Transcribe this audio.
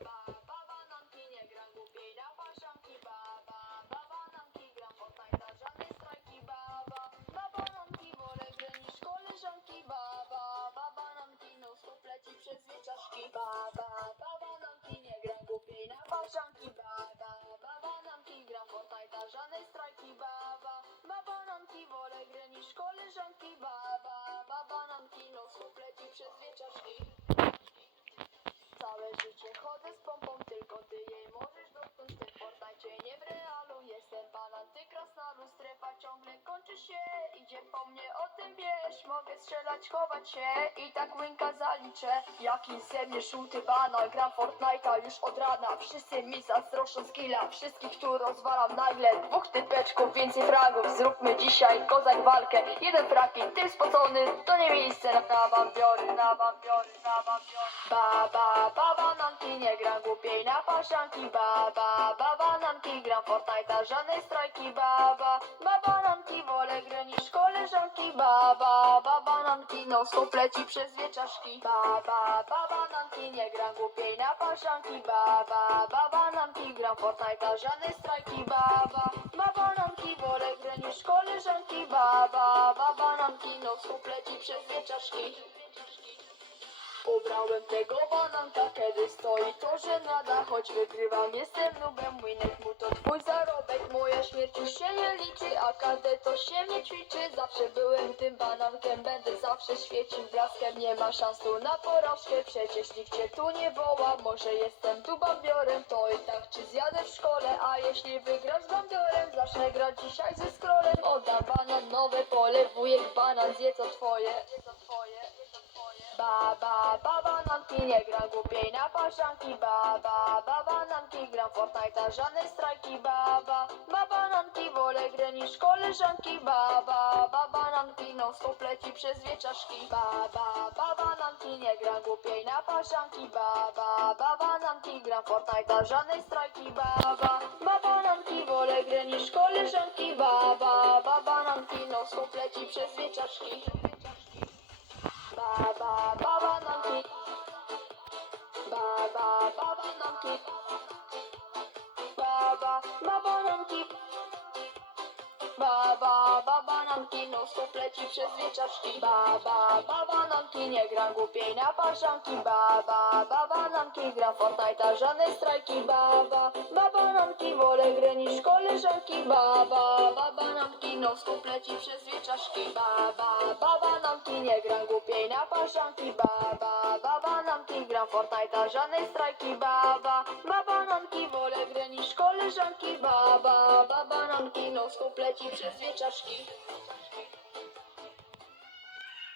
Baba, mogę strzelać, chować się I tak łynka zaliczę, jaki ze mnie żółty banal Gram Fortnite'a już od rana, wszyscy mi zazdroszczą skilla Wszystkich tu rozwalam nagle, dwóch typeczków, więcej fragów Zróbmy dzisiaj kozak walkę, jeden fraki, ty spocony To nie miejsce na wambiory, na wambiory, na wambiory Baba, baba nanki, nie gram głupiej na paszanki Baba, baba nanki, gram Fortnite'a, żadnej strajki. Baba, baba nanki, wolę grę niż koleżanki Baba, baba nanki, no stop leci przez wieczaszki. Baba, baba nanki, nie gram głupiej na paszanki Baba, baba nanki, gram Fortnite'a, żadnej strajki. Baba, baba nanki, wolę grę niż koleżanki Baba, baba nanki, no stop leci przez wieczaszki. Ubrałem tego bananka, kiedy stoi to żenada. Choć wygrywam, jestem nubem, winek mu to twój zarobek Moja śmierć już się nie liczy, a każde to się nie ćwiczy. Zawsze byłem tym banankiem, będę zawsze świecił blaskiem. Nie ma szans tu na porażkę, przecież nikt cię tu nie woła. Może jestem tu bambiorem, to i tak czy zjadę w szkole. A jeśli wygrasz z bambiorem, zacznę grać dzisiaj ze scrollem. Oddam banan, nowe pole, wujek banan, zje co twoje. Zje co twoje, zje co twoje Baba, baba nanki, nie gram głupiej na paszanki Baba, baba nanki, gram Fortnite'a, żadnej strajki. Baba nanki, niż koleżanki Baba, baba nanki, no stop leci przez wieczaszki Baba, baba nanki, nie gram głupiej na paszanki Baba, baba nanki, gram Fortnite'a, żadnej strajki Baba, baba nanki, wolę grę niż koleżanki Baba, baba nanki, no stop leci przez wieczaszki Baba, baba nanki. Baba, baba nanki. Baba, baba nanki. Baba, baba nanki, no stop leci przez wieczaszki. Baba, baba nanki, nie gram głupiej na paszanki Baba, baba nanki, gram Fortnite'a, żadnej strajki. Baba, baba nanki, wolę grę niż koleżanki. Baba, baba nanki, no stop leci przez wieczaszki. Baba, baba nanki, nie gram głupiej na paszanki Baba, baba gram Fortnite'a, żadnej strajki Baba, baba nanki, wolę grę niż koleżanki Baba, baba nanki, no stop leci przez wieczaszki